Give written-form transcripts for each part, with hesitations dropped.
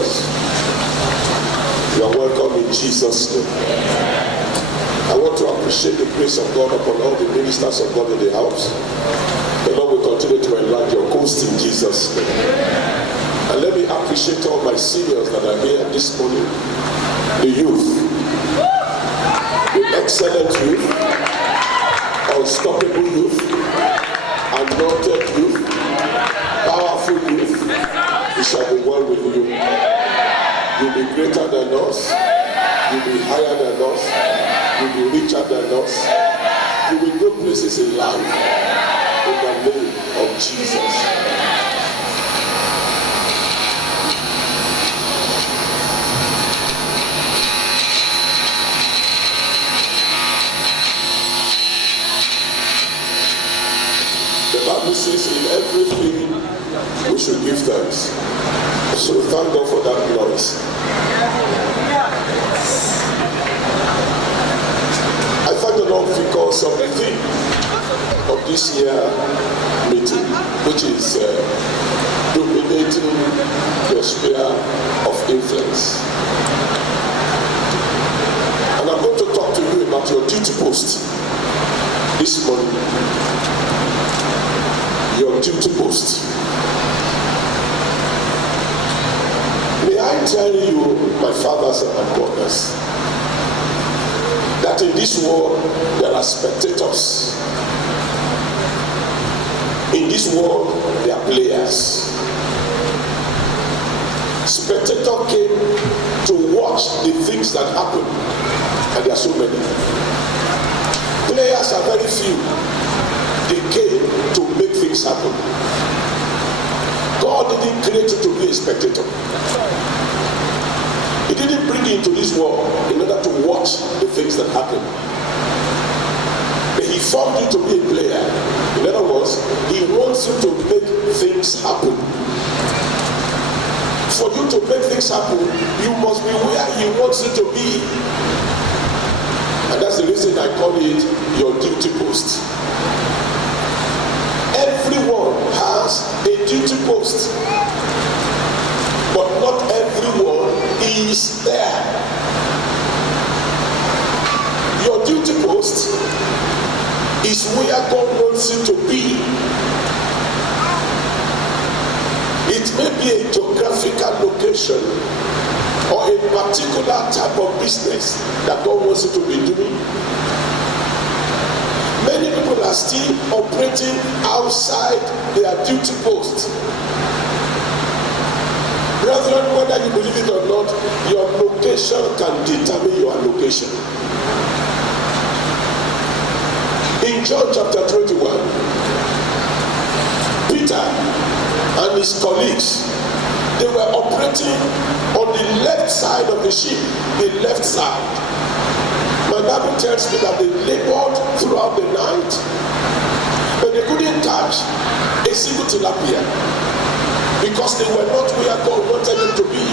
us. You are welcome in Jesus' name. I want to appreciate the grace of God upon all the ministers of God in the house. The Lord will continue to enlarge your coast in Jesus' name. And let me appreciate all my seniors that are here this morning. The youth, the excellent youth, unstoppable youth, anointed youth, powerful youth. It shall be well with you. You'll be greater than us. You'll be higher than us. You'll be richer than us. You will go places in life in the name of Jesus. The Bible says in everything we should give thanks. So thank God for that noise. I thank the Lord because of the theme of this year meeting, which is dominating your sphere of influence. And I'm going to talk to you about your duty post this morning. Your duty post. May I tell you, my fathers and my brothers, that in this world there are spectators. In this world there are players. Spectator came to watch the things that happen, and there are so many. Players are very few. They came to make things happen. God didn't create you to be a spectator. He didn't bring you into this world in order to watch the things that happen. But he formed you to be a player. In other words, he wants you to make things happen. For you to make things happen, you must be where he wants you to be. And that's the reason I call it your duty post. Everyone has a duty post, but not everyone is there. Your duty post is where God wants you to be. It may be a geographical location or a particular type of business that God wants you to be doing. Many people are still operating outside their duty post. Brethren, whether you believe it or not, your location can determine your location. In John chapter 21, Peter and his colleagues, they were operating on the left side of the ship, the left side. My Bible tells me that they labored throughout the night, but they couldn't catch a single tilapia because they were not where God wanted them to be.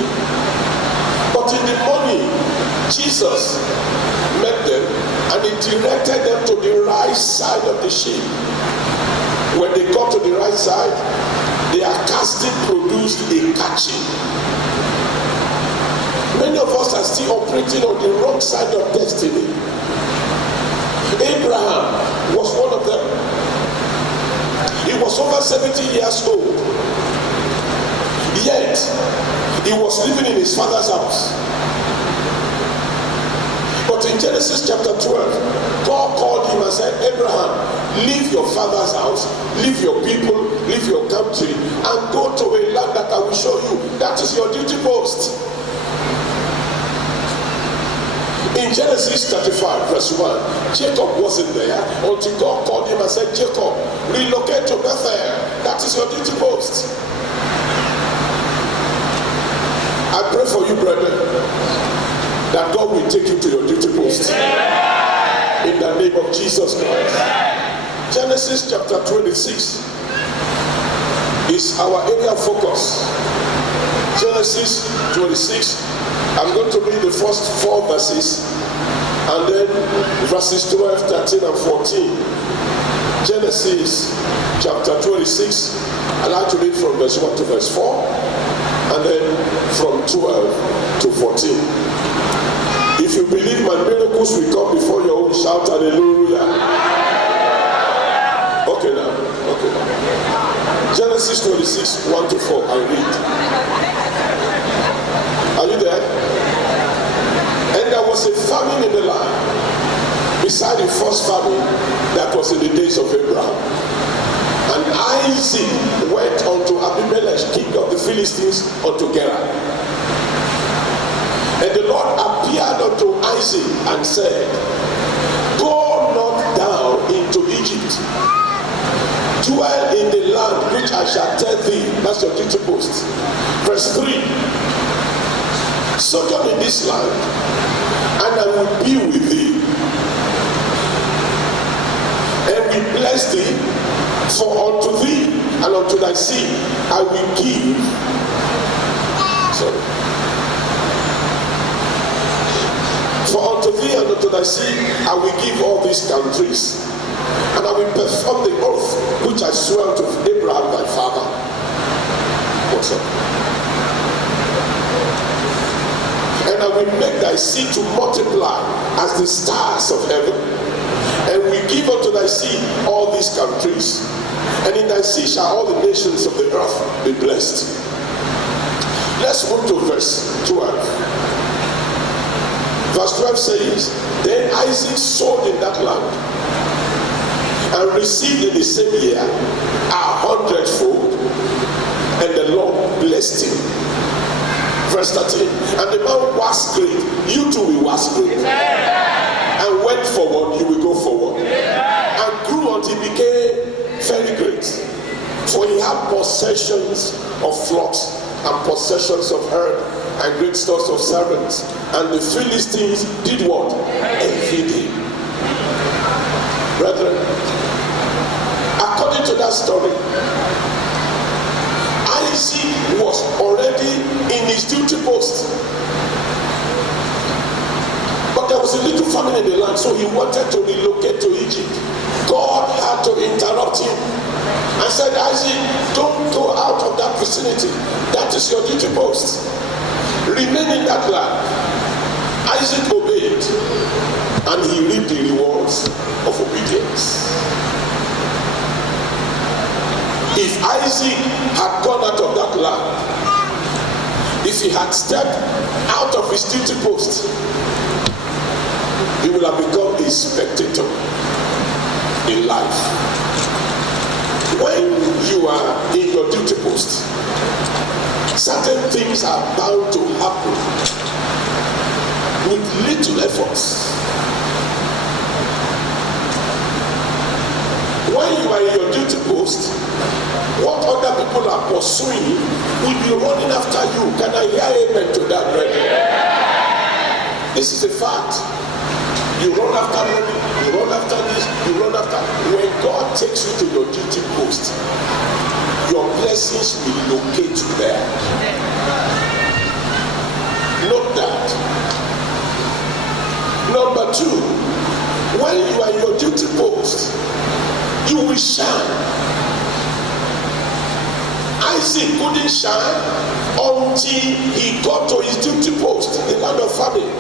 But in the morning, Jesus met them and he directed them to the right side of the ship. When they got to the right side, their casting produced a catching. Many of us are still operating on the wrong side of destiny. Abraham was one of them. He was over 70 years old. Yet, he was living in his father's house. But in Genesis chapter 12, God called him and said, Abraham, leave your father's house, leave your people, leave your country, and go to a land that I will show you. That is your duty post. In Genesis 35, verse 1, Jacob wasn't there until God called him and said, Jacob, relocate to Bethel. That is your duty post. I pray for you, brethren, that God will take you to your duty post. In the name of Jesus Christ. Genesis chapter 26 is our area of focus. Genesis 26. I'm going to read the first 4 verses and then verses 12, 13, and 14. Genesis chapter 26. I'd like to read from verse 1 to verse 4 and then from 12 to 14. If you believe my miracles will come before your own, shout hallelujah. Okay now. Genesis 26, 1 to 4, I read. Are you there? And there was a famine in the land, beside the first famine that was in the days of Abraham. And Isaac went unto Abimelech, king of the Philistines, unto Gerar. And the Lord appeared unto Isaac and said, Go not down into Egypt, dwell in the land which I shall tell thee. That's your duty post. Verse 3. Sojourn in this land, and I will be with thee, and will bless thee, for unto thee and unto thy seed I will give. For unto thee and unto thy seed I will give all these countries, and I will perform the oath which I swore to Abraham thy father. What's up? And I will make thy seed to multiply as the stars of heaven, and will give unto thy seed all these countries, and in thy seed shall all the nations of the earth be blessed. Let's move to verse 12. Verse 12 says, Then Isaac sowed in that land, and received in the same year 100-fold, and the Lord blessed him. Verse 13, and the man was great. You too will was great. And went forward, you will go forward. And grew until he became very great. For he had possessions of flocks, and possessions of herd, and great stores of servants. And the Philistines did what? Envied him. Brethren, according to that story, Isaac was already in his duty post. But there was a little famine in the land, so he wanted to relocate to Egypt. God had to interrupt him and said, Isaac, don't go out of that vicinity. That is your duty post. Remain in that land. Isaac obeyed, and he reaped the rewards of obedience. If Isaac had gone out of that land, if he had stepped out of his duty post, he would have become a spectator in life. When you are in your duty post, certain things are bound to happen with little efforts. When you are in your duty post, what other people are pursuing will be running after you. Can I hear amen to that, brethren? This is a fact. You run after money, you run after this, you run after. When God takes you to your duty post, your blessings will locate you there. Note that. Number 2, when you are in your duty post, you will shine. Isaac couldn't shine until he got to his duty post, the land of famine.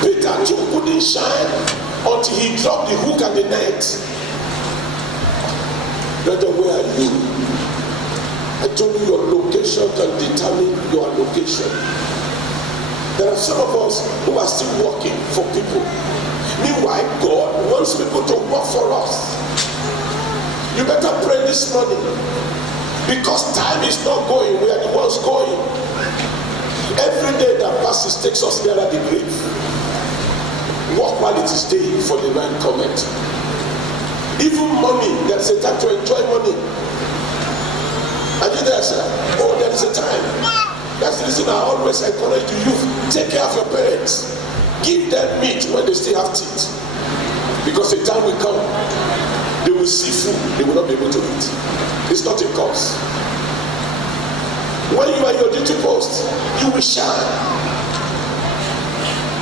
Peter too couldn't shine until he dropped the hook and the net. Brother, where are you? I told you your location can determine your location. There are some of us who are still working for people. Meanwhile, God wants people to work for us. You better pray this morning, because time is not going. We are the ones going. Every day that passes takes us nearer the grave. Work while it is day, for the night cometh. Even money, there is a time to enjoy money. Are you there, sir? Oh, there is a time. That's the reason I always encourage the youth. Take care of your parents. Give them meat when they still have teeth. Because the time will come, they will see food, they will not be able to eat. It's not a cause. When you are in your duty post, you will shine.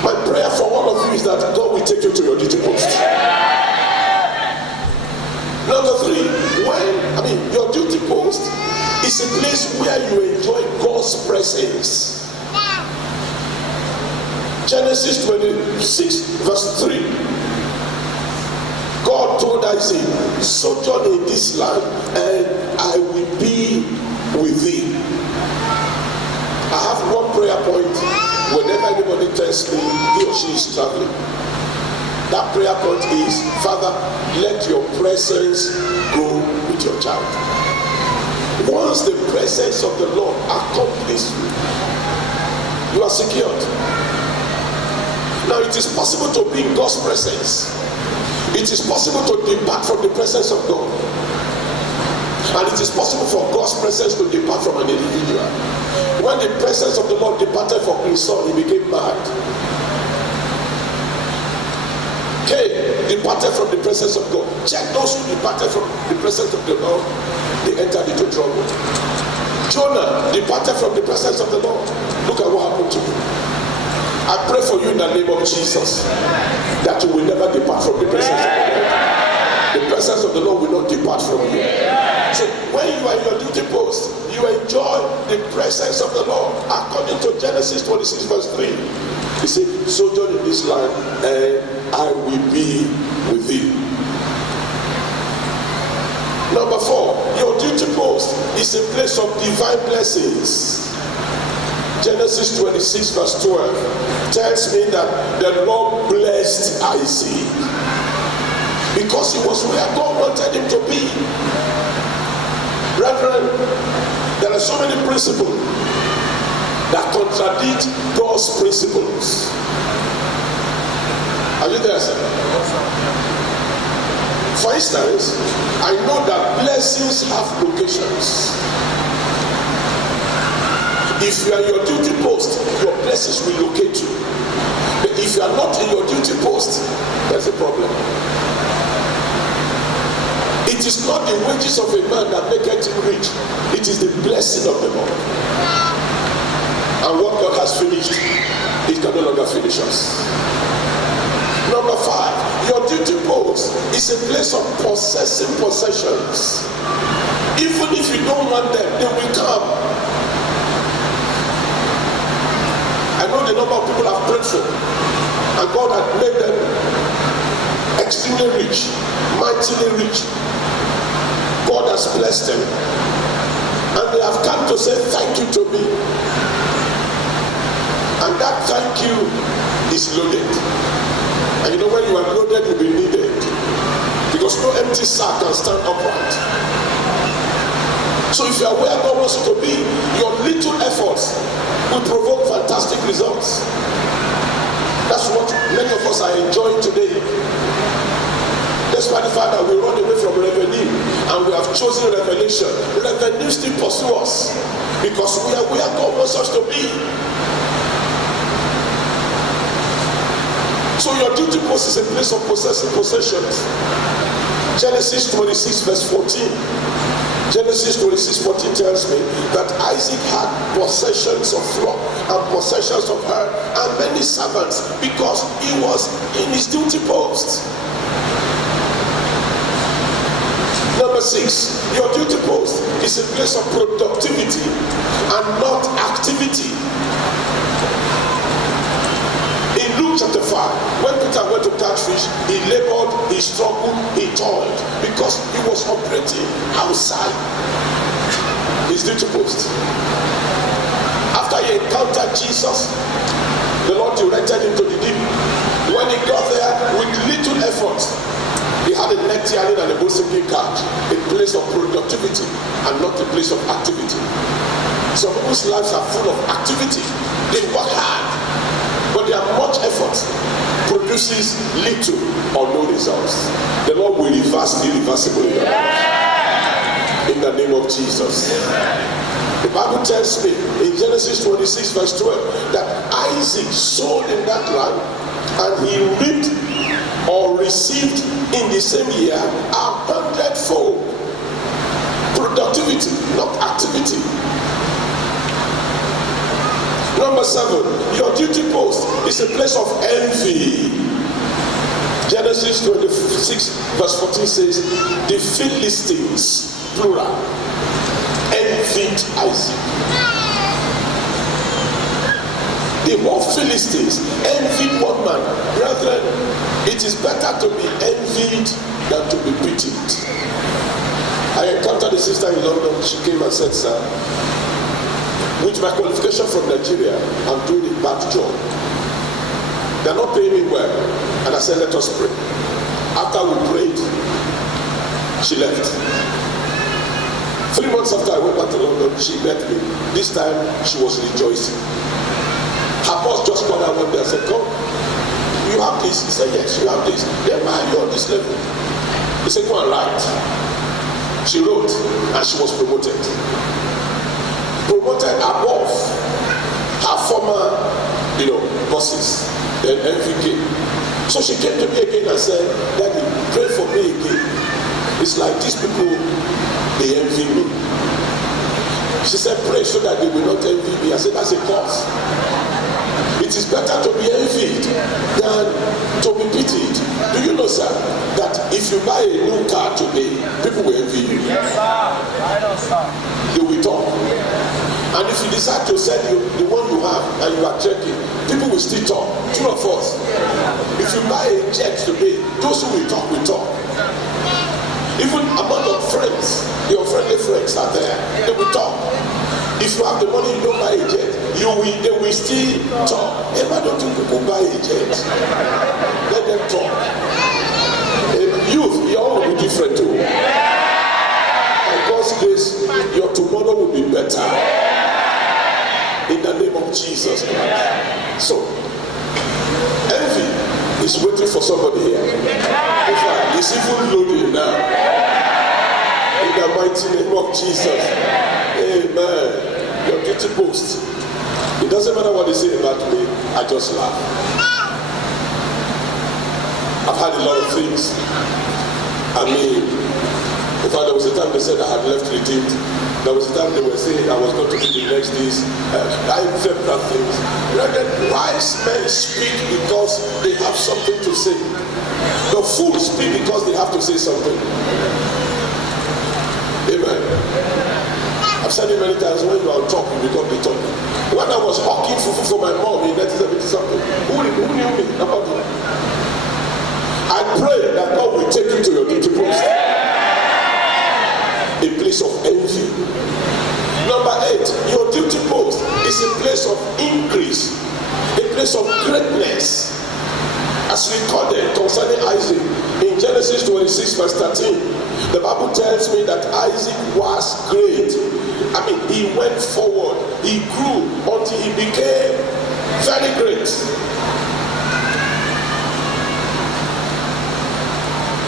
My prayer for all of you is that God will take you to your duty post. Number 3, your duty post is a place where you enjoy God's presence. Genesis 26 verse 3. God told Isaac, sojourn in this land and I will be with thee. I have one prayer point whenever anybody tells me he or she is traveling. That prayer point is, Father, let your presence go with your child. Once the presence of the Lord accompanies you, you are secured. Now it is possible to be in God's presence. It is possible to depart from the presence of God. And it is possible for God's presence to depart from an individual. When the presence of the Lord departed from his son, he became mad. Cain departed from the presence of God. Check those who departed from the presence of the Lord, they entered into trouble. Jonah departed from the presence of the Lord. Look at what happened to him. I pray for you in the name of Jesus that you will never depart from the presence of the Lord. The presence of the Lord will not depart from you. So when you are in your duty post, you enjoy the presence of the Lord. According to Genesis 26 verse 3, he said, sojourn in this land and I will be with thee. Number 4, your duty post is a place of divine blessings. Genesis 26 verse 12 tells me that the Lord blessed Isaac because he was where God wanted him to be. Brethren, there are so many principles that contradict God's principles. Are you there, sir? For instance, I know that blessings have locations. If you are in your duty post, your blessings will locate you. But if you are not in your duty post, there's a problem. It is not the wages of a man that maketh him rich. It is the blessing of the Lord. And what God has finished, it can no longer finish us. Number 5, your duty post is a place of possessing possessions. Even if you don't want them, they will come. I know the number of people I've prayed for, and God had made them extremely rich, mightily rich. God has blessed them, and they have come to say thank you to me. And that thank you is loaded. And you know, when you are loaded, you'll be needed, because no empty sack can stand upright. So if you are where God wants you to be, your little efforts will provoke fantastic results. That's what many of us are enjoying today. Despite the fact that we run away from revenue and we have chosen revelation, revenue still pursue us because we are where God wants us to be. So your duty post is a place of possessing possessions. Genesis 26 verse 14. Genesis 26:14 tells me that Isaac had possessions of flock and possessions of herd and many servants because he was in his duty post. Number 6, your duty post is a place of productivity and not activity. In Luke chapter 5, when Peter went to catch fish, he labored, he struggled, he toiled because he was operating outside his duty post. After he encountered Jesus, the Lord directed him to the deep. When he got there, with little effort, he had a net tearing and a boat-sinking catch, a place of productivity and not a place of activity. Some people's lives are full of activity. They work hard, but their much effort produces little or no results. The Lord will reverse the irreversible in your life. In the name of Jesus. The Bible tells me in Genesis 26 verse 12 that Isaac sowed in that land and he reaped or received in the same year 100-fold. Productivity, not activity. Number 7, your duty post is a place of envy. Genesis 26 verse 14 says, the Philistines, plural, envied Isaac. The whole Philistines envied one man. Brethren, it is better to be envied than to be pitied. I encountered a sister in London. She came and said, sir, with my qualification from Nigeria, I'm doing a bad job. They're not paying me well. And I said, let us pray. After we prayed, she left. 3 months after I went back to London, she met me. This time, she was rejoicing. Her boss just called her one day and said, come, you have this? He said, yes, you have this. Then why are you on this level? He said, go and write. She wrote, and she was promoted. Promoted above her former, bosses. Then envy came. So she came to me again and said, Daddy, pray for me again. It's like these people, they envy me. She said, pray so that they will not envy me. I said, that's a cause. It is better to be envied than to be pitied. Do you know, sir, that if you buy a new car today, people will envy you? Yes, sir. I know, sir. They will talk. And if you decide to sell the one you have and you are checking, people will still talk. True or false? If you buy a jet today, those who will talk will talk. Even among your friends, your friendly friends are there. They will talk. If you have the money, you don't buy a jet. They will still talk. Hey, why don't you people buy a jet? Let them talk. Youth, your own will be different too. By God's grace, your tomorrow will be better. In the name of Jesus Christ. So, envy is waiting for somebody here. In fact, it's even loading now. In the mighty name of Jesus. Amen. Your duty post. It doesn't matter what they say about me, I just laugh. I've had a lot of things. I mean, in fact, there was a time they said I had left Redeemed. There was a time they were saying I was going to be the next this. I felt that things. Wise men speak because they have something to say. The fools speak because they have to say something. Amen. I've said it many times, when you are on top, you become the top. When I was hawking for my mom in 1970 something, who knew me about it? I pray that God will take you to your duty post. A place of envy. Number 8, your duty post is a place of increase, a place of greatness. As recorded concerning Isaac in Genesis 26 verse 13, the Bible tells me that Isaac was great. I mean, he went forward, he grew until he became very great.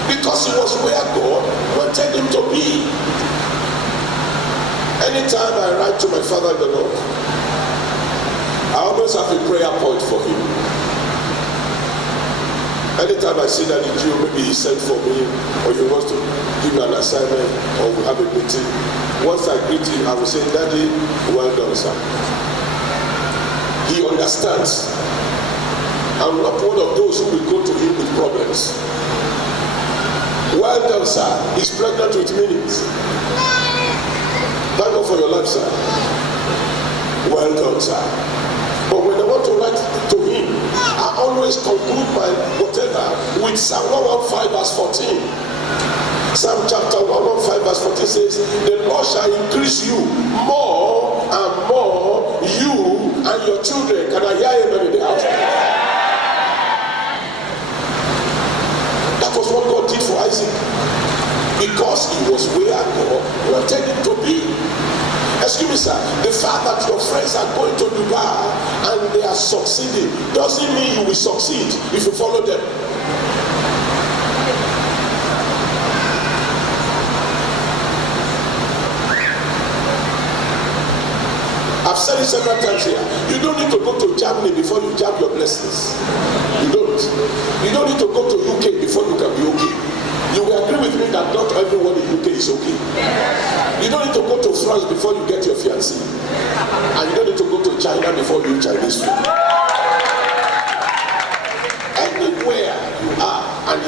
Because he was where God wanted him to be. Anytime I write to my father in the Lord, I always have a prayer point for him. Anytime I see that the Jew, maybe he sent for me, or he wants to give me an assignment, or we have a meeting, once I greet him, I will say, Daddy, well done, sir. He understands. I'm not one of those who will go to him with problems. Well done, sir. He's pregnant with meanings. Thank God for your life, sir. Well done, sir. But when I want to write to him, I always conclude my whatever with Psalm 115 verse 14. Psalm chapter 115 verse 14 says, the Lord shall increase you more and more, you and your children. Can I hear amen in the house? That was what God did for Isaac. Because he was where God wanted him to be. Excuse me, sir. The fact that your friends are going to Dubai and they are succeeding doesn't mean you will succeed if you follow them. I've said it several times here. You don't need to go to Germany before you jam your blessings. You don't. You don't need to go to UK before you can be okay. You will agree with me that not everyone in UK is okay. You don't need to go to France before you get your fiancé. And you don't need to go to China before you eat Chinese food. Anywhere you are and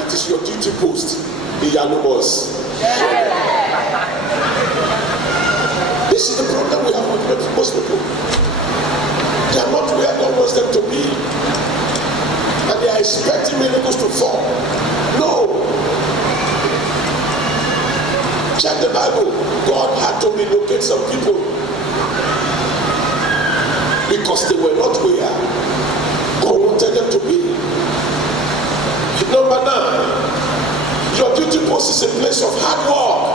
duty post, ìyanu must. This is the problem we have with most people. They are not where God wants them to be. And they are expecting miracles to fall. No. Check the Bible. God had to relocate some people because they were not where God wanted them to be. Number 9, your duty post is a place of hard work.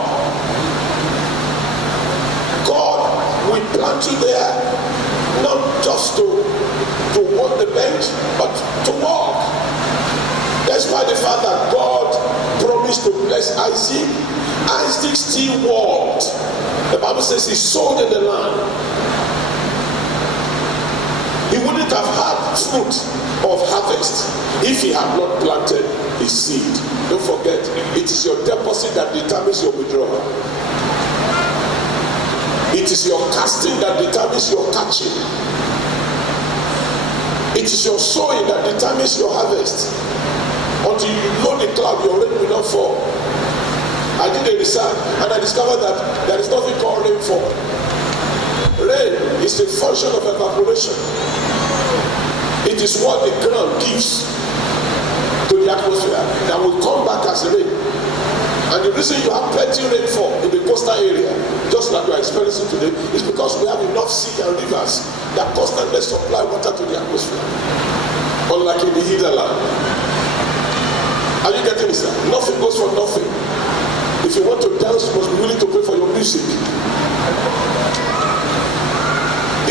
God will plant you there not just to work the bench, but to walk. That's why the Father God promised to bless Isaac. Isaac still walked. The Bible says he sowed in the land. He wouldn't have had fruit of harvest if he had not planted his seed. Don't forget, it is your deposit that determines your withdrawal. It is your casting that determins your catching. It is your sowing that determins your harvest. Until you know the cloud, your rain will not fall. I did a research and I discovered that there is nothing called rainfall. Rain is a function of evaporation. It is what the ground gives to the atmosphere that will come back as rain. And the reason you have plenty rainfall in the coastal area, just like we are experiencing today, is because we have enough sea and rivers that constantly supply water to the atmosphere. Unlike in the hinterland. Are you getting this? Nothing goes for nothing. If you want to dance, you must be willing to pay for your music.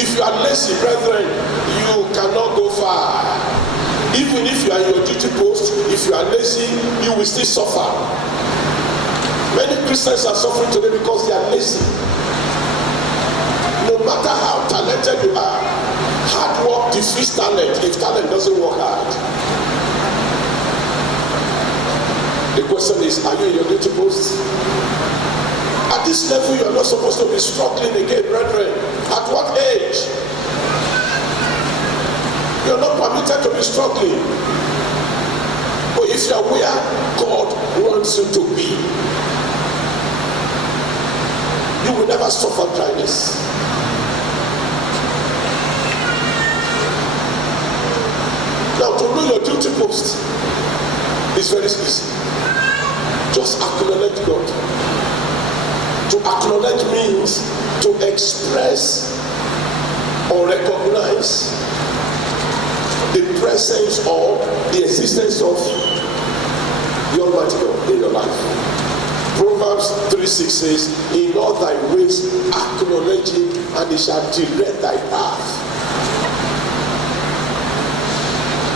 If you are lazy, brethren, you cannot go far. Even if you are in your duty post, if you are lazy, you will still suffer. Many Christians are suffering today because they are lazy. No matter how talented you are, hard work defeats talent if talent doesn't work hard. The question is, are you in your duty post? At this level, you are not supposed to be struggling again, brethren. At what age? You are not permitted to be struggling. But if you are where God wants you to be, you will never suffer dryness. Now, to know your duty post is very easy. Just acknowledge God. To acknowledge means to express or recognize the presence or the existence of the Almighty God in your life. Proverbs 3:6 says, in all thy ways acknowledge him, and he shall direct thy path.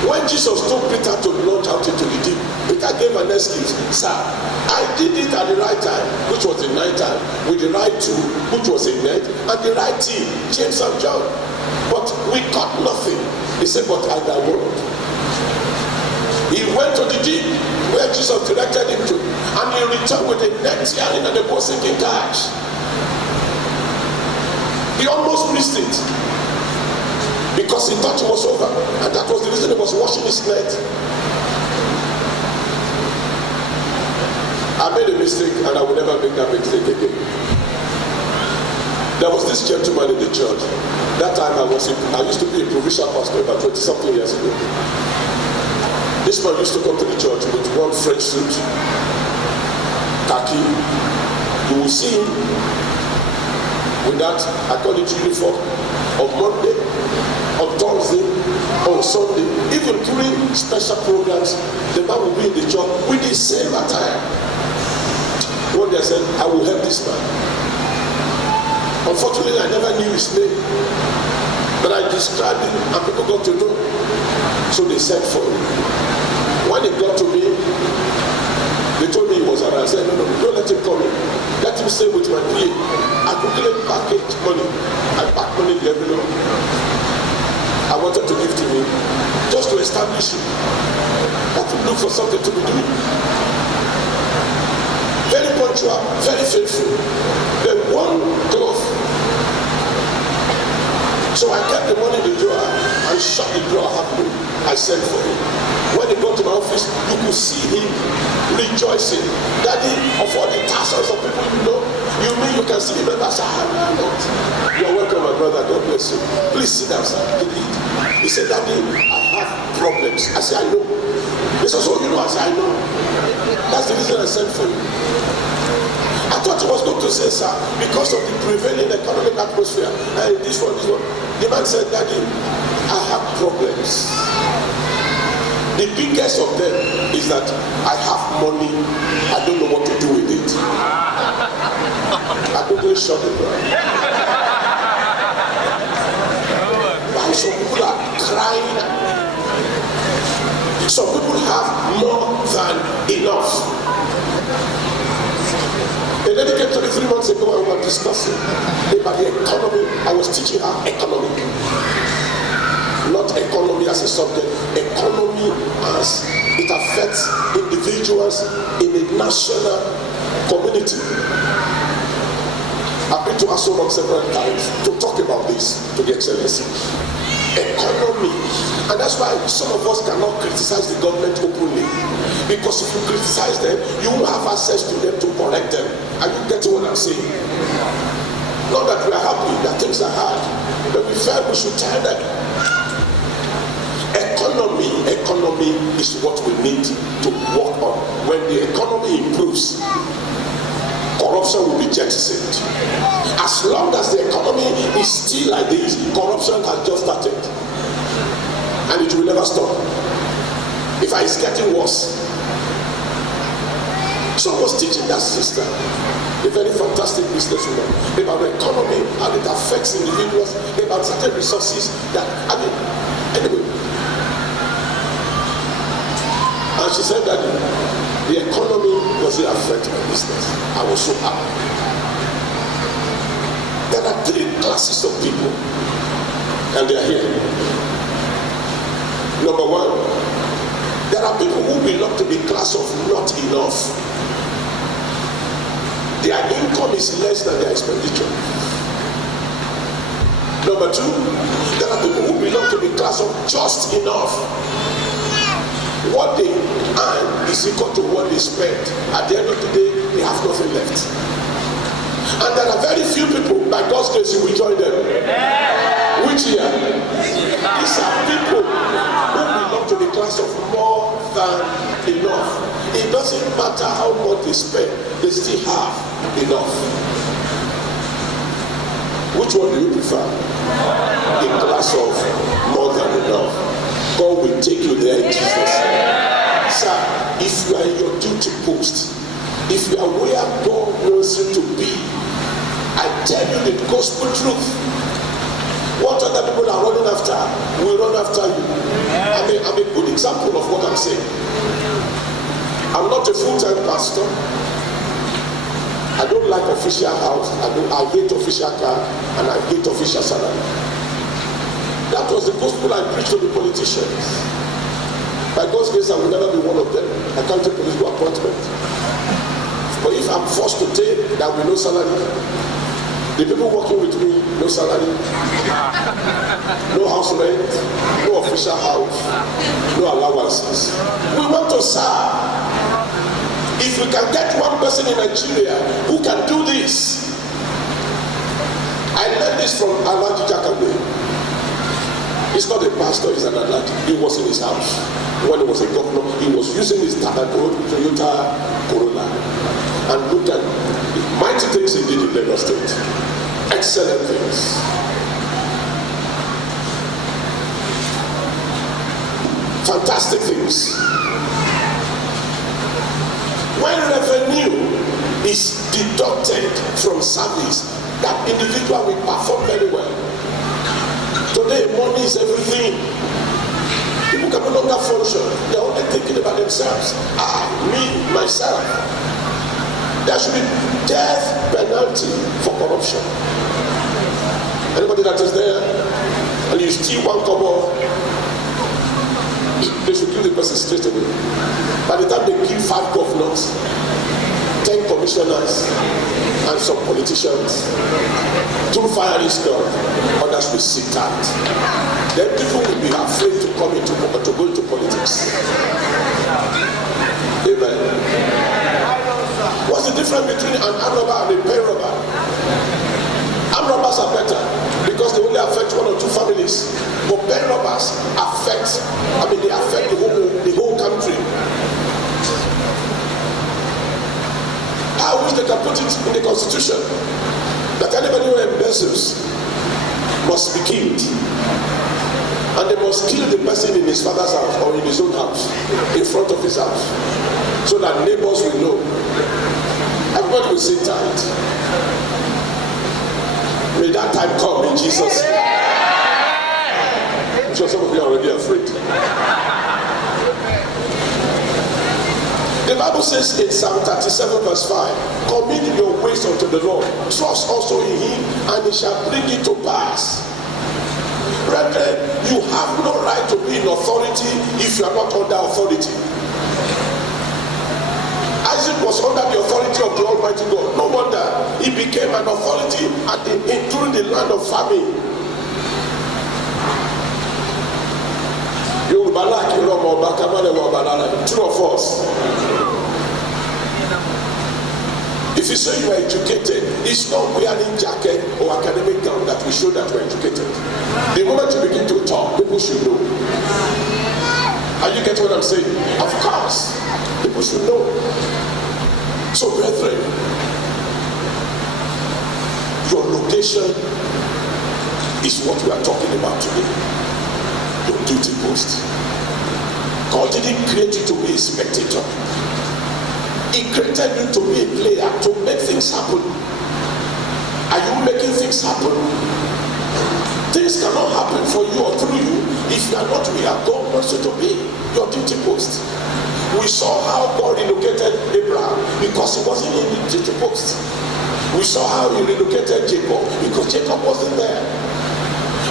When Jesus told Peter to launch out into the deep, Peter gave an excuse. Sir, I did it at the right time, which was the night time, with the right tool, which was a net, and the right team, James and John. But we caught nothing. He said, but at thy word. He went to the deep where Jesus directed him to, and he returned with a net tearing and a boat sinking catch. He almost missed it because he thought it was over, and that was the reason he was washing his net. I made a mistake, and I will never make that mistake again. There was this gentleman in the church. That time I used to be a provincial pastor about 20-something years ago. This man used to come to the church with one French suit, khaki. You will see him with that, I call it uniform, on Monday, on Thursday, on Sunday, even during special programs, the man will be in the church with the same attire. One day I said, I will help this man. Unfortunately, I never knew his name, but I described him and people got to know. So they sent for him. When he got to me, they told me he was around. I said, no, don't let him come in. Let him stay with my PA. I quickly packaged money. I packed money in the envelope. I wanted to give to him just to establish him. I could look for something to be doing. Very punctual, very faithful. Then one cloth. So I kept the money in the drawer and shut the drawer halfway. I sent for him. When he got to my office, you could see him rejoicing. Daddy, of all the thousands of people you know, you mean you can see him? I said, I'm not. You're welcome, my brother. God bless you. Please sit down, sir. He said, Daddy, I have problems. I said, I know. He said, so you know? I said, I know. That's the reason I sent for you. I thought it was good to say, sir, because of the prevailing economic atmosphere. And this one. The man said, Daddy, I have problems. The biggest of them is that I have money, I don't know what to do with it. I couldn't shut it down. But some people are crying. Some people have more than enough. A lady came to me 3 months ago and we were discussing about the economy. I was teaching her economy. Not economy as a subject, economy as it affects individuals in a national community. I've been to Aso several times to talk about this to the Excellency. Economy. And that's why some of us cannot criticize the government openly. Because if you criticize them, you won't have access to them to correct them. Are you getting what I'm saying? Not that we are happy that things are hard, but we felt we should tell them. Economy is what we need to work on. When the economy improves, corruption will be jettisoned. As long as the economy is still like this, corruption has just started. And it will never stop. In fact, it's getting worse. So I was teaching that sister, a very fantastic businesswoman, about the economy, how it affects individuals, about certain resources that, anyway. And she said that the economy doesn't affect my business. I was so happy. There are 3 classes of people, and they are here. Number 1, there are people who belong to the class of not enough. Their income is less than their expenditure. Number 2, there are people who belong to the class of just enough. What they earn is equal to what they spend. At the end of the day, they have nothing left. And there are very few people, by God's grace, who will join them. Which year? These are people who belong to the class of more than enough. It doesn't matter how much they spend, they still have enough. Which one do you prefer? The class of more than enough. God will take you there in Jesus' name. Sir, if you are in your duty post, if you are where God wants you to be, I tell you the gospel truth. What other people are running after will run after you. I'm a good example of what I'm saying. I'm not a full-time pastor. I don't like official house. I hate official car, and I hate official salary. That was the gospel I preached to the politicians. By God's grace, I will never be one of them. I can't take political appointment. But if I'm forced to take, there will be no salary. The people working with me, no salary, no house rent, no official house, no allowances. We want to serve. If we can get one person in Nigeria who can do this. I learned this from Alhaji Jakande. He's not a pastor, he's an Alhaji. He was in his house. When he was a governor, he was using his Toyota Corolla. And look at the mighty things he did in Lagos State. Excellent things. Fantastic things. When revenue is deducted from service, that individual will perform very well. Today, money is everything. People can no longer function. They're only thinking about themselves. Me, myself. There should be death penalty for corruption. Anybody that is there and you steal one kobo, they should kill the person straight away. By the time they kill 5 governors, 10 commissioners, and some politicians, through fiery stuff, others will sit tight. Then people will be afraid to go into politics. Amen. What's the difference between an armed robber and a pay robber? Armed robbers are better because they only affect one or two families. But pay robbers affect the whole country. I wish they can put it in the constitution that anybody who embezzles must be killed. And they must kill the person in his father's house or in his own house, in front of his house, so that neighbors will know. Everybody will sit tight. May that time come in Jesus' name. I'm sure some of you are already afraid. The Bible says in Psalm 37 verse 5, commit your ways unto the Lord, trust also in him, and he shall bring it to pass. Brethren, you have no right to be in authority if you are not under authority. Isaac was under the authority of the Almighty God. No wonder he became an authority during the land of famine. True of us. If you say you are educated, it's not wearing jacket or academic gown that will show that you are educated. The moment you begin to talk, people should know. Are you getting what I'm saying? Of course, people should know. So, brethren, your location is what we are talking about today. Your duty post. God didn't create you to be a spectator. He created you to be a player, to make things happen. Are you making things happen? Things cannot happen for you or through you if you are not where God wants you to be. Your duty post. We saw how God relocated Abraham because he wasn't in the duty post. We saw how he relocated Jacob because Jacob wasn't there.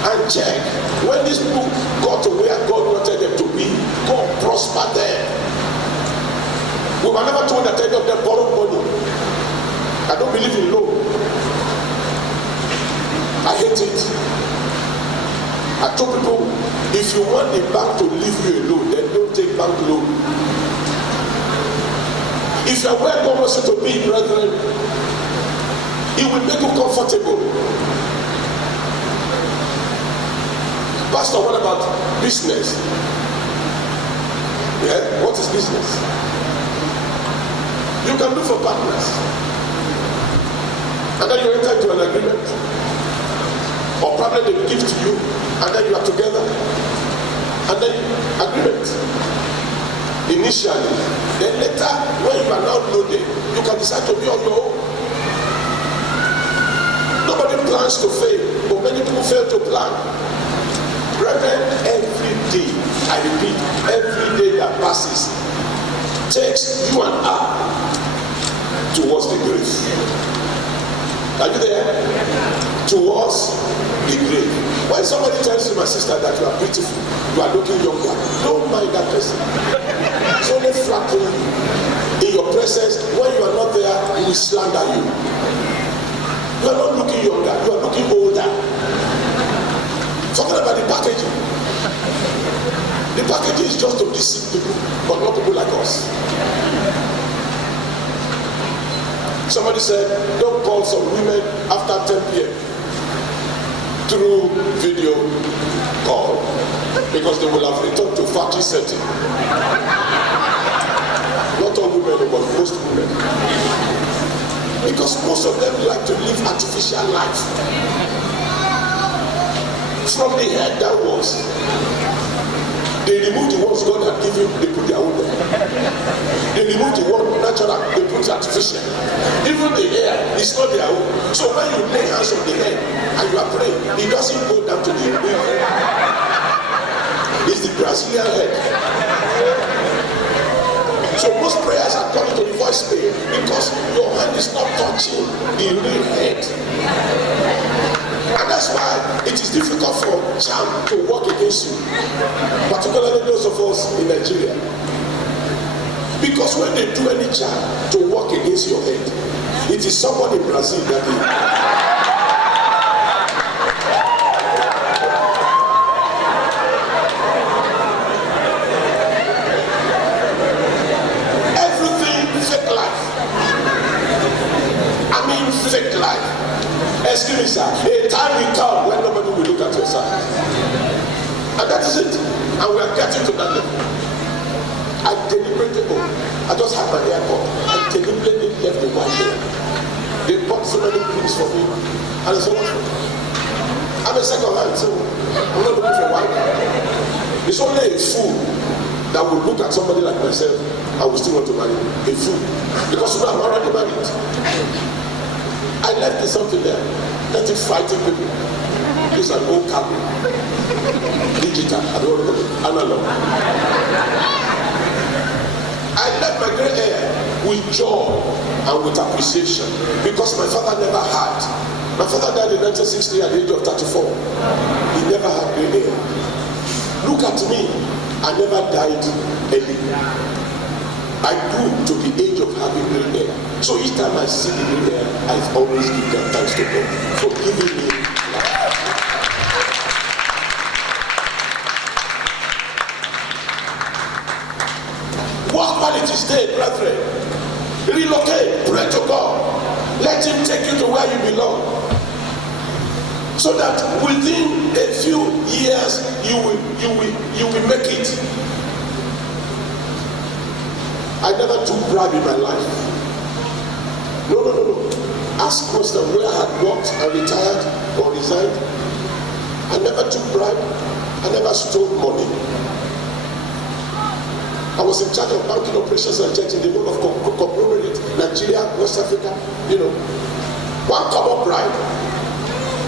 And check, when these people got to where God wanted them to be, God prospered them. We were never told that any of them borrowed money. I don't believe in loan. I hate it. I told people, if you want the bank to leave you alone, then don't take bank loan. If you are where God wants you to be, brethren, He will make you comfortable. Pastor, what about business? Yeah, what is business? You can look for partners. And then you enter into an agreement. Or probably they give to you, and then you are together. And then agreement. Initially. Then later, when you are not loaded, you can decide to be on your own. Nobody plans to fail, but many people fail to plan. Brethren, every day, I repeat, every day that passes takes you and I towards the grave. Are you there? Towards the grave. When somebody tells you, my sister, that you are beautiful, you are looking younger, don't mind that person. It's only flattering you. In your presence, when you are not there, he will slander you. You are not looking younger, you are looking older. Talking about the packaging. The packaging is just to deceive people, but not people like us. Somebody said, don't call some women after 10 p.m. through video call because they will have returned to factory setting. Not all women, but most women. Because most of them like to live artificial life. From the head downwards. They remove the ones God had given, they put their own there. They remove the one natural, they put artificial. Even the hair is not their own. So when you lay hands on the head and you are praying, it doesn't go down to the real head. It's the Brazilian head. So most prayers are coming to the voice prayer because your hand is not touching the real head. And that's why it is difficult for charm to work against you, particularly those of us in Nigeria. Because when they do any charm to work against your head, It is someone in Brazil that day. Fake life. I mean fake life. Excuse me, sir. A time will come when nobody will look at your side. And that is it. And we are getting to that level. I deliberately go. I just had my airport. I deliberately left the white there. They bought so many things for me. And I said, what for? I'm a second hand, so I'm not looking for white. It's only a fool that will look at somebody like myself and will still want to marry a fool. Because you know I'm already married. I left something there. Let it fighting people. It's an old cable. Digital. I don't know. Analog. I left my gray hair with joy and with appreciation because my father never had. My father died in 1960 at the age of 34. He never had gray hair. Look at me. I never died early. I grew to the age of having gray hair. So each time I see the gray hair, I always give them thanks to God for giving me life. What quality stay, brethren? Relocate, pray to God. Let Him take you to where you belong. So that within a few years you will make it. I never took bribe in my life. No. Ask question where I had worked and retired or resigned. I never took bribe. I never stole money. I was in charge of banking operations and checks in the whole of conglomerate, Nigeria, West Africa, One common bribe.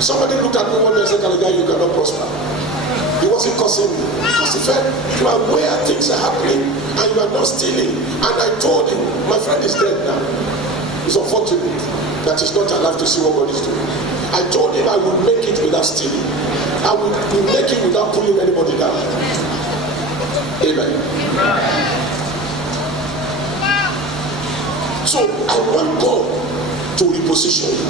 Somebody looked at me one day and said, Kalaja, you cannot prosper. He wasn't cursing me. Because he felt you are where things are happening and you are not stealing. And I told him, my friend is dead now. It's unfortunate that he's not alive to see what God is doing. I told him I would make it without stealing. I would make it without pulling anybody down. Amen. So I want God to reposition you.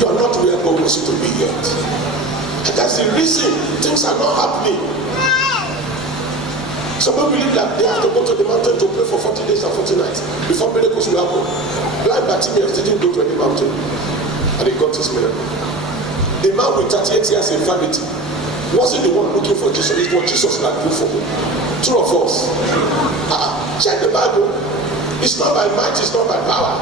You are not where God wants you to be yet. And that's the reason things are not happening. Some people believe that they have to go to the mountain to pray for 40 days and 40 nights before miracles will happen. Blind Bartimaeus didn't go to any mountain and he got his miracle. The man with 38 years infirmity wasn't the one looking for Jesus. It was Jesus that grew for him. Two of us. Check the Bible. It's not by might, it's not by power.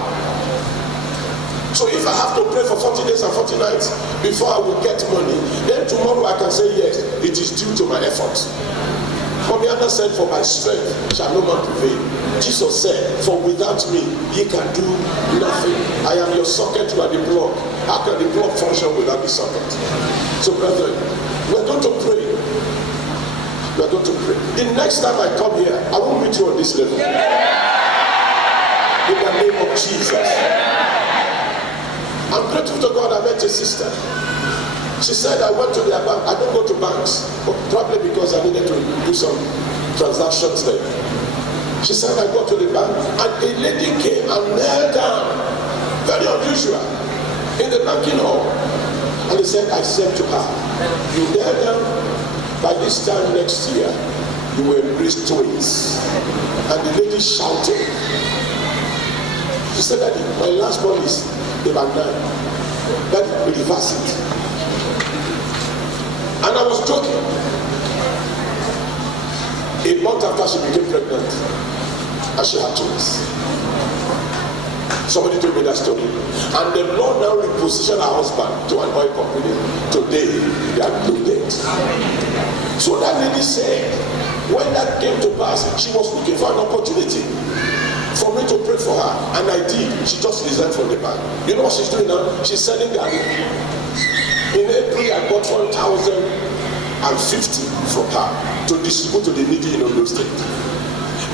So if I have to pray for 40 days and 40 nights before I will get money, then tomorrow I can say yes, it is due to my efforts. Momiana said, for my strength shall no man prevail. Jesus said, for without me ye can do nothing. I am your socket, you are the plug. How can the plug function without the socket? So brethren, we are going to pray. We are going to pray. The next time I come here, I won't meet you on this level. In the name of Jesus. I'm grateful to God. I met a sister. She said, I went to their bank. I don't go to banks, but probably because I needed to do some transactions there. She said, I go to the bank, and a lady came and knelt down, very unusual, in the banking hall. And he said, I said to her, you knelt down, by this time next year, you will embrace twins. And the lady shouted. She said, Daddy, my last born is about 9. Daddy, reverse it. And I was joking. A month after she became pregnant, and she had twins. Somebody told me that story. And the Lord now repositioned her husband to an oil company. Today, they are loaded. So that lady said, when that came to pass, she was looking for an opportunity for me to pray for her. And I did. She just resigned from the bank. You know what she's doing now? She's selling garlic. In April, I got 1,050 from her to distribute to the needy in Ondo State.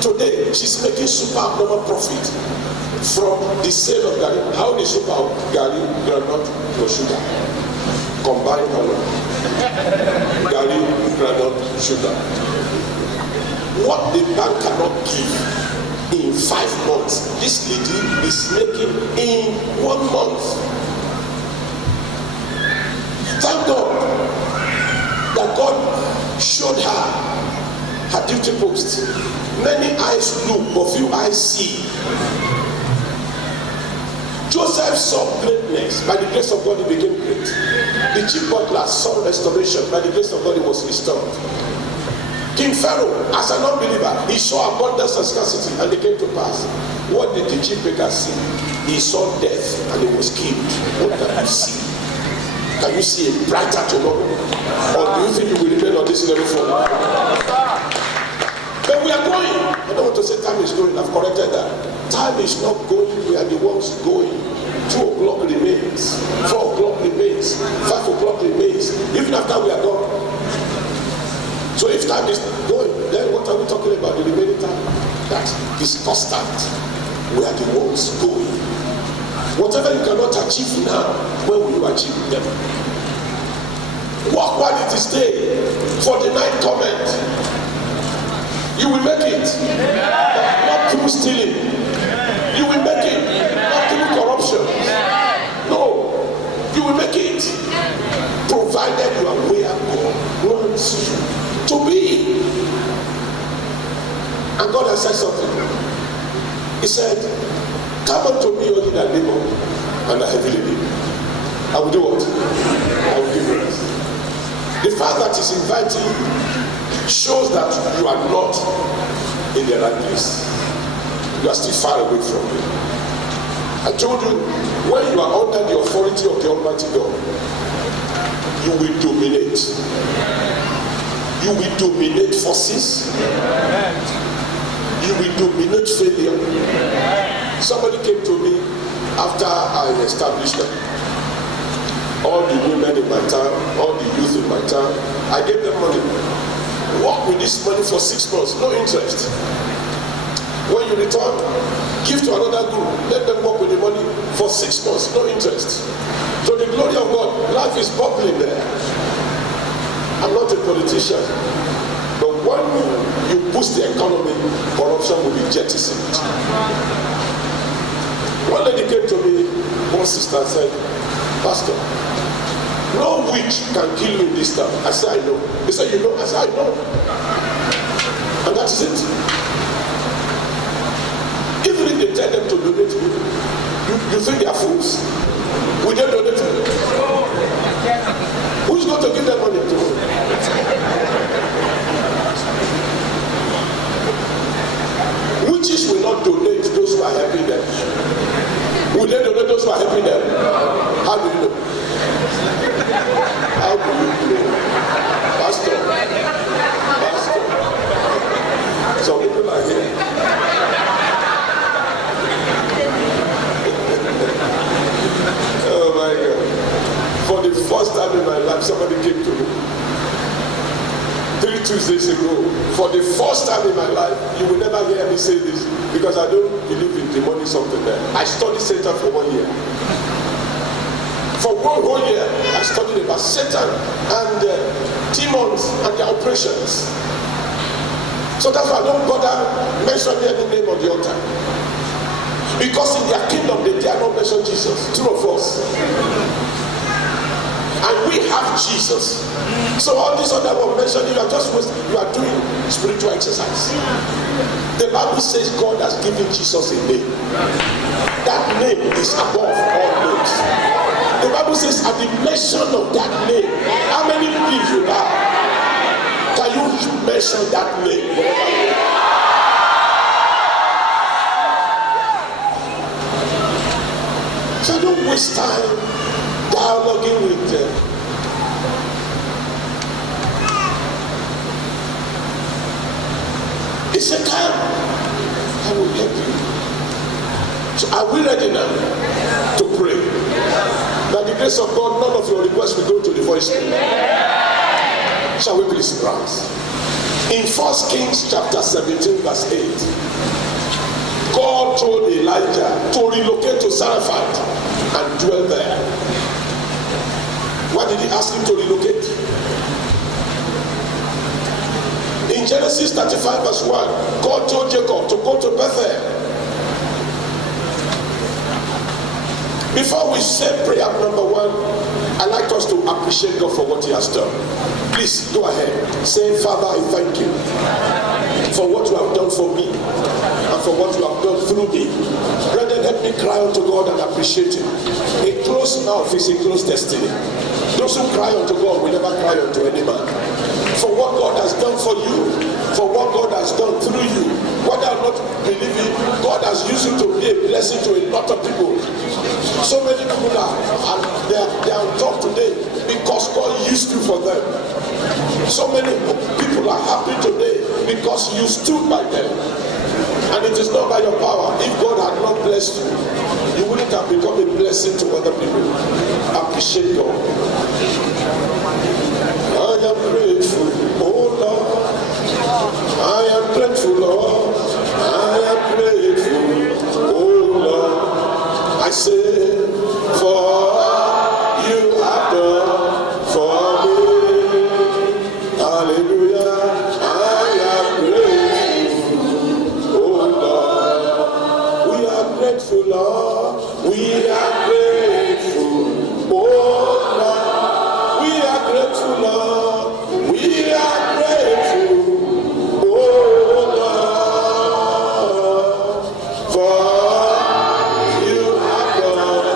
Today, she's making super abnormal profit from the sale of garlic. How the super garlic, granite, no sugar. Combined color. Garlic, granite, sugar. What the bank cannot give, in 5 months. This lady is making in 1 month. Thank God that God showed her duty post. Many eyes look, but few eyes see. Joseph saw greatness. By the grace of God, he became great. The chief butler saw restoration. By the grace of God, he was restored. King Pharaoh, as an unbeliever, he saw abundance and scarcity, and they came to pass. What did the chief baker see? He saw death, and he was killed. What can you see? Can you see a brighter tomorrow? Or do you think you will remain on this level forever? But we are going. I don't want to say time is going. I've corrected that. Time is not going. We are the ones going. 2 o'clock remains. 4 o'clock remains. 5 o'clock remains. Even after we are gone. So if time is going, then what are we talking about? The remaining time? That is constant. We are the ones going. Whatever you cannot achieve now, when will you achieve them? Walk while it is day, for the night cometh. You will make it. Not through stealing. You will make it. Not through corruption. No. You will make it. Provided you are where God wants you to be. And God has said something. He said, come unto me, all ye that labor and are heavy laden. I will do what? I will give rest. The fact that he's inviting you shows that you are not in the right place. You are still far away from him. I told you, when you are under the authority of the Almighty God, you will dominate. You will dominate forces. You will dominate failure. Somebody came to me after I established all the women in my town, all the youth in my town. I gave them money. Work with this money for 6 months, no interest. When you return, give to another group. Let them work with the money for 6 months, no interest. To the glory of God, life is bubbling there. I'm not a politician, but when you boost the economy, corruption will be jettisoned. One lady came to me, one sister said, Pastor, no witch can kill you this time. I said, I know. He said, you know? I said, I know. And that is it. Even if they tell them to donate to you think they are fools? Will they donate to you? Who's going to give them money to you? Witches will not donate to those who are helping them. Will they donate those who are helping them? How do you know? How do you know? Pastor. Some people are here. Oh my God. For the first time in my life, somebody came to me 3 Tuesdays ago. For the first time in my life, you will never hear me say this because I don't believe in demonic something there. I studied Satan for 1 year. For 1 whole year, I studied about Satan and demons and their operations. So that's why I don't bother mentioning any name on the altar. Because in their kingdom, they dare not mention Jesus. True of us. And we have Jesus. So all these other one mentioned, you are just wasting, you are doing spiritual exercise. The Bible says God has given Jesus a name. That name is above all names. The Bible says at the mention of that name, how many people you have? Can you mention that name? So don't waste time dialoguing with them. It's a time I will help you. So are we ready now to pray? By the grace of God, none of your requests will go to the voicemail. Shall we please rise? In 1 Kings chapter 17 verse 8, God told Elijah to relocate to Zarephath and dwell there. Why did he ask him to relocate? In In Genesis 35 verse 1, God told Jacob to go to Bethel. Before we say prayer number 1, I'd like us to appreciate God for what he has done. Please go ahead. Say, Father, I thank you for what you have done for me and for what you have done through me. Brethren, help me cry unto God and appreciate him. A closed mouth is a closed destiny. Those who cry unto God will never cry unto any man. For what God has done for you, for what God has done through you, what I not believing, God has used you to be a blessing to a lot of people. So many people they are on top today because God used you for them. So many people are happy today because you stood by them. And it is not by your power. If God had not blessed you, you wouldn't have become a blessing to other people. Appreciate God. I am grateful, oh Lord. I am grateful, Lord. I am grateful, oh Lord. I say, for you have done for me. Hallelujah. I am grateful, oh Lord. We are grateful, Lord. We are grateful, oh Lord. We are grateful, Lord. We are grateful, oh Lord, for you have done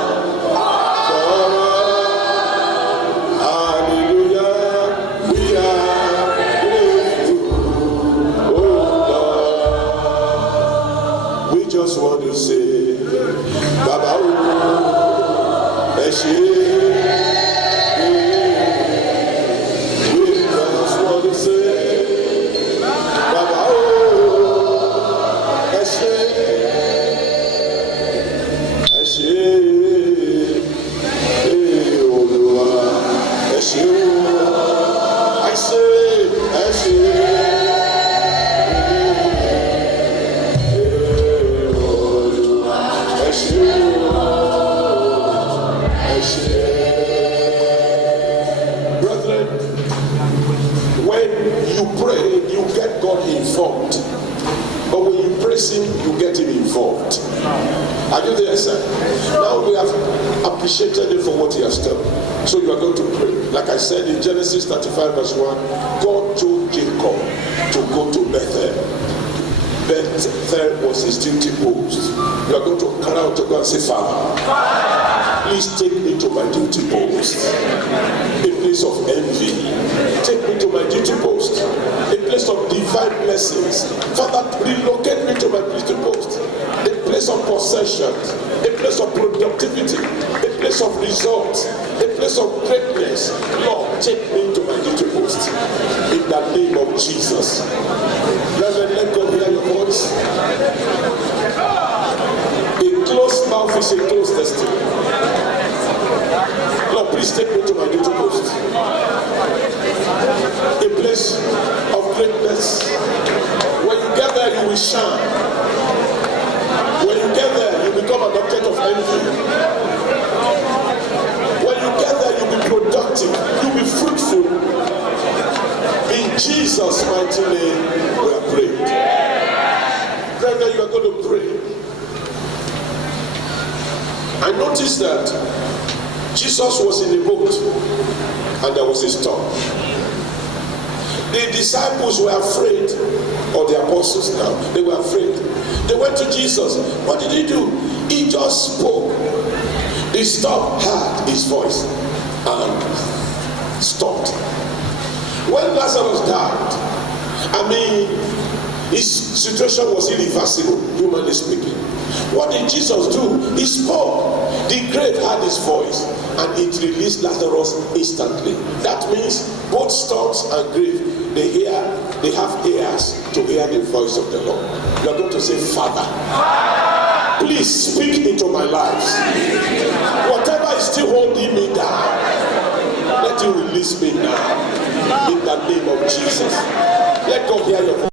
for us. Hallelujah. We are grateful, oh Lord. We just want to say, Baba, we just want to say, Baba, brethren, when you pray, you get God involved. But when you praise him, you get him involved. Are you there, sir? Now we have appreciated him for what he has done. So you are going to pray. Like I said in Genesis 35 verse 1, God told Jacob to go to Bethel. Bethel was his duty post. You are going to cry out to God and say, Father, please take me to my duty post. A place of envy. Take me to my duty post. A place of divine blessings. Father, relocate me to my duty post. A place of possession. A place of productivity. A place of results. A place of greatness. Lord, take me to my duty post. In the name of Jesus. Reverend, let God hear your voice. A closed mouth is a closed destiny. Lord, please take me to my duty post. A place of greatness. When you get there, you will shine. When you get there, you become an object of envy. When you get there, you'll be productive. You'll be fruitful. In Jesus' mighty name, we are praying. Brethren, you are going to pray. I noticed that Jesus was in a boat and there was a storm. The disciples were afraid, or the apostles now, they were afraid. They went to Jesus. What did he do? He just spoke. The storm heard his voice and stopped. When Lazarus died, his situation was irreversible, humanly speaking. What did Jesus do? He spoke. The grave heard his voice and it released Lazarus instantly. That means both storms and grave, they have ears to hear the voice of the Lord. You are going to say, Father, please speak into my life. Whatever is still holding me down, let you release me now. In the name of Jesus. Let God hear your voice.